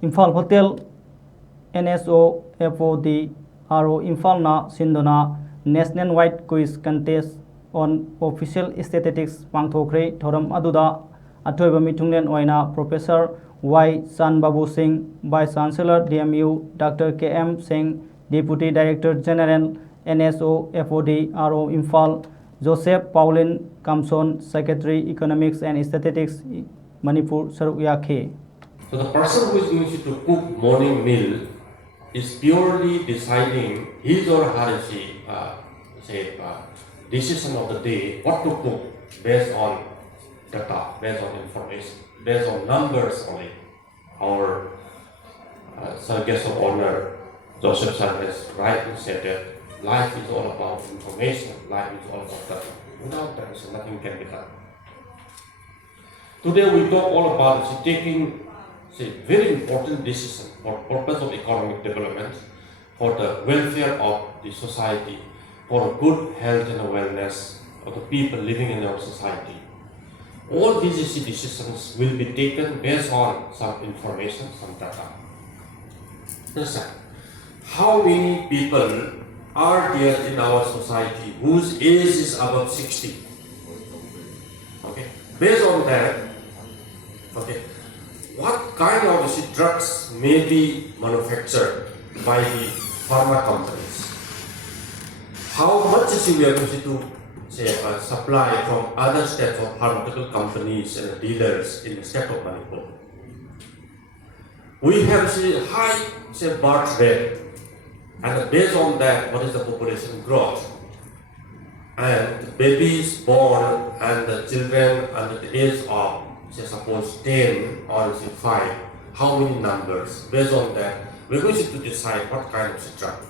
Imphal Hotelda Nso FOD Ro-Imphal na Sinduna National Wide Quiz Contest on Official Statistics Pangthokhre thoram aduda athoiba mitunglen oina Professor Y Chan Babu Singh, Vice Chancellor DMU, Dr. KM Singh, Deputy Director General NSO FOD Ro-Imphal, Joseph Pauline Kamson, Secretary Economics and Statistics Manipur Saruk Yakhe. So the person who is going to cook morning meal is purely deciding his or her decision of the day, what to cook based on data, based on information, based on numbers only. Our guest of honor, Joseph Chan, has rightly said that life is all about information, life is all about data. Without that, nothing can be done. Today we talk all about taking very important decision for purpose of economic development, for the welfare of the society, for good health and wellness of the people living in our society. All these decisions will be taken based on some information, some data. Understand? How many people are there in our society whose age is above 60? Okay. Based on that, okay, what kind of drugs may be manufactured by the pharma companies? How much we are going to supply from other states of pharmaceutical companies and dealers in the state of Manipur? We have high birth rate, and based on that, what is the population growth? And the babies born and the children under the age of suppose 10 or 5, how many numbers? Based on that, we're going to decide what kind of drug